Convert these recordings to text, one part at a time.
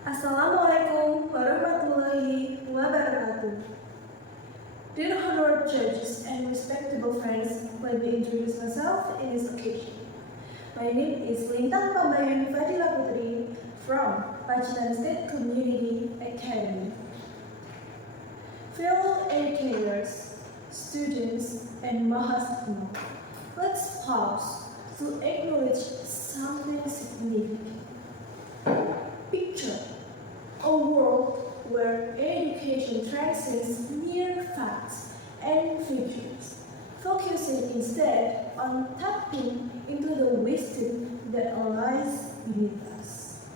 Assalamualaikum warahmatullahi wabarakatuh. Dear honored judges and respectable friends, let me introduce myself in this occasion. My name is Lintang Pambayun Fadilla Putri from Pacitan State Community Academy. Fellow educators, students, and mahasigma, let's pause to acknowledge something significant. Picture a world where education transcends mere facts and figures, focusing instead on tapping into the wisdom that lies beneath us.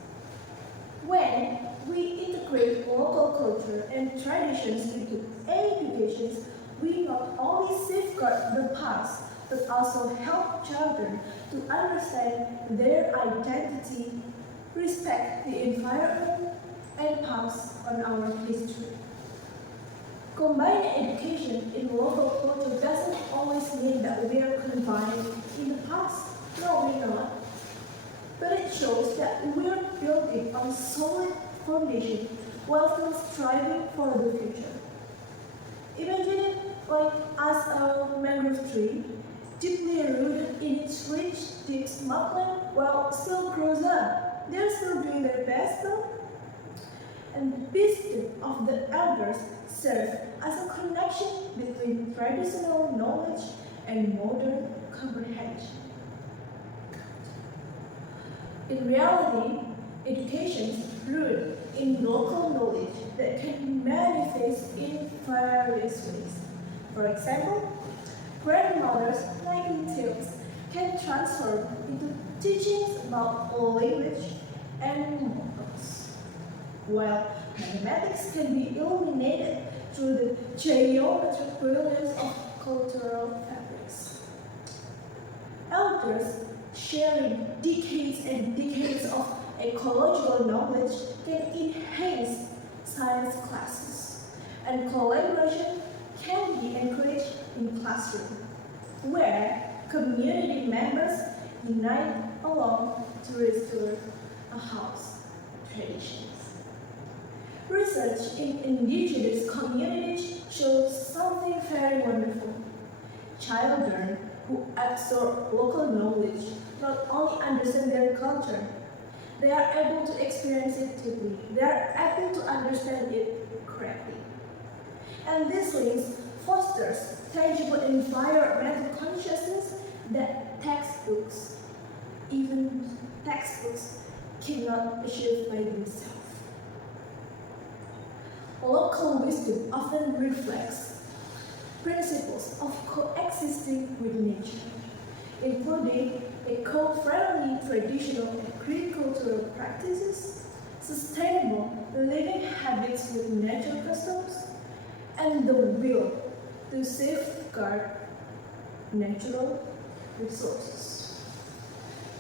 When we integrate local culture and traditions into education, we not only safeguard the past, but also help children to understand their identity, respect the environment, and pass on our history. Combined education in local culture doesn't always mean that we are confined in the past. No, we're not. But it shows that we're building on solid foundation while still striving for the future. Imagine it like as a mangrove tree, deeply rooted in its rich, deep mudland while still grows up. They're still doing their best though. And the wisdom of the elders serve as a connection between traditional knowledge and modern comprehension. In reality, education is rooted in local knowledge that can manifest in various ways. For example, grandmothers' nagging tales can transform into teachings about language and morals, while mathematics can be illuminated through the geometric brilliance of cultural fabrics. Elders sharing decades and decades of ecological knowledge can enhance science classes, and collaboration can be encouraged in classroom, where community members unite along to restore a house traditions. Research in indigenous communities shows something very wonderful. Children who absorb local knowledge not only understand their culture, they are able to experience it deeply. They are able to understand it correctly. And this links fosters tangible environmental consciousness that even textbooks, cannot achieve by themselves. Local wisdom often reflects principles of coexisting with nature, including eco-friendly traditional agricultural practices, sustainable living habits with natural customs, and the will to safeguard natural resources.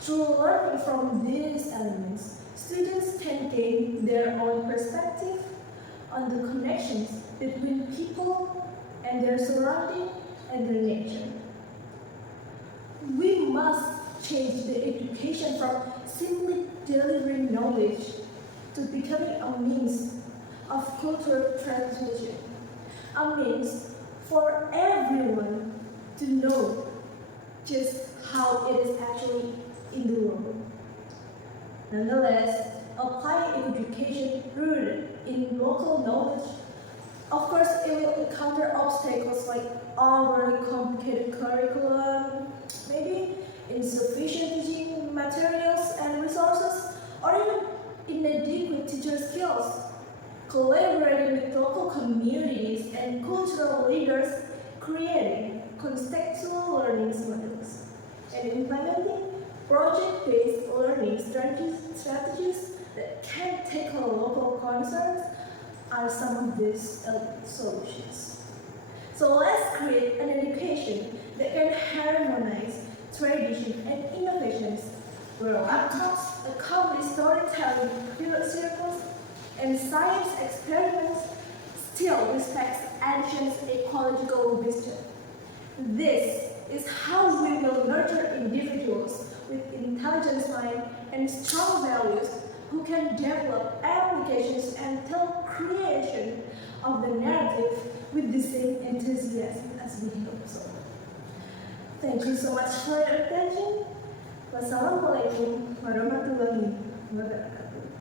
Through learning from these elements, students can gain their own perspective on the connections between people and their surrounding and their nature. We must change the education from simply delivering knowledge to becoming a means of cultural transmission, a means for everyone to know just how it is actually in the world. Nonetheless, applying education rooted in local knowledge, of course, it will encounter obstacles like overly complicated curriculum, maybe insufficient teaching materials and resources, or even inadequate teacher skills. Collaborating with local communities and cultural leaders, creating contextual learning models, and implementing project-based learning strategies that can tackle local concerns are some of these solutions. So let's create an education that can harmonize tradition and innovations, where laptops, accompany storytelling circles, and science experiments still respects ancient ecological wisdom. This is how we will nurture individuals with intelligent mind and strong values who can develop applications and tell creation of the narrative with the same enthusiasm as we hope so. Thank you so much for your attention. Wassalamualaikum warahmatullahi wabarakatuh.